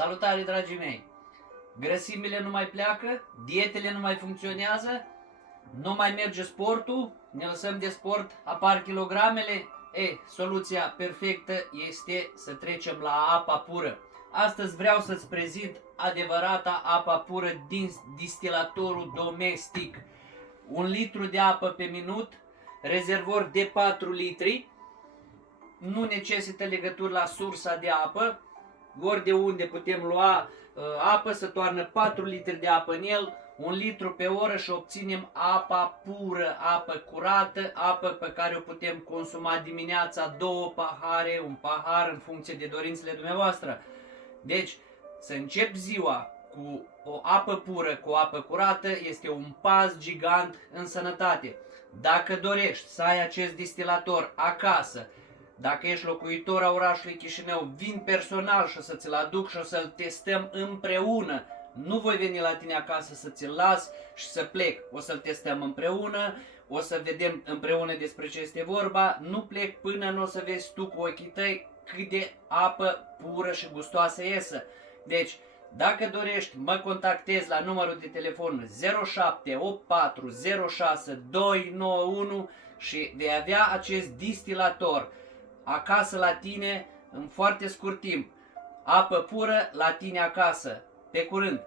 Salutare, dragii mei! Grăsimile nu mai pleacă, dietele nu mai funcționează, nu mai merge sportul, ne lăsăm de sport, apar kilogramele. Soluția perfectă este să trecem la apa pură. Astăzi vreau să-ți prezint adevărata apa pură din distilatorul domestic. 1 litru de apă pe minut, rezervor de 4 litri, nu necesită legături la sursa de apă, ori de unde putem lua apă, să toarnă 4 litri de apă în el, 1 litru pe oră și obținem apa pură, apă curată, apă pe care o putem consuma dimineața, 2 pahare, 1 pahar în funcție de dorințele dumneavoastră. Deci, să încep ziua cu o apă pură, cu o apă curată, este un pas gigant în sănătate. Dacă dorești să ai acest distilator acasă, dacă ești locuitor a orașului Chișinău, vin personal și o să ți-l aduc și o să-l testăm împreună. Nu voi veni la tine acasă să ți-l las și să plec. O să-l testăm împreună, o să vedem împreună despre ce este vorba. Nu plec până nu o să vezi tu cu ochii tăi cât de apă pură și gustoasă iesă. Deci, dacă dorești, mă contactezi la numărul de telefon 078406 și vei avea acest distilator acasă la tine în foarte scurt timp. Apă pură la tine acasă. Pe curând!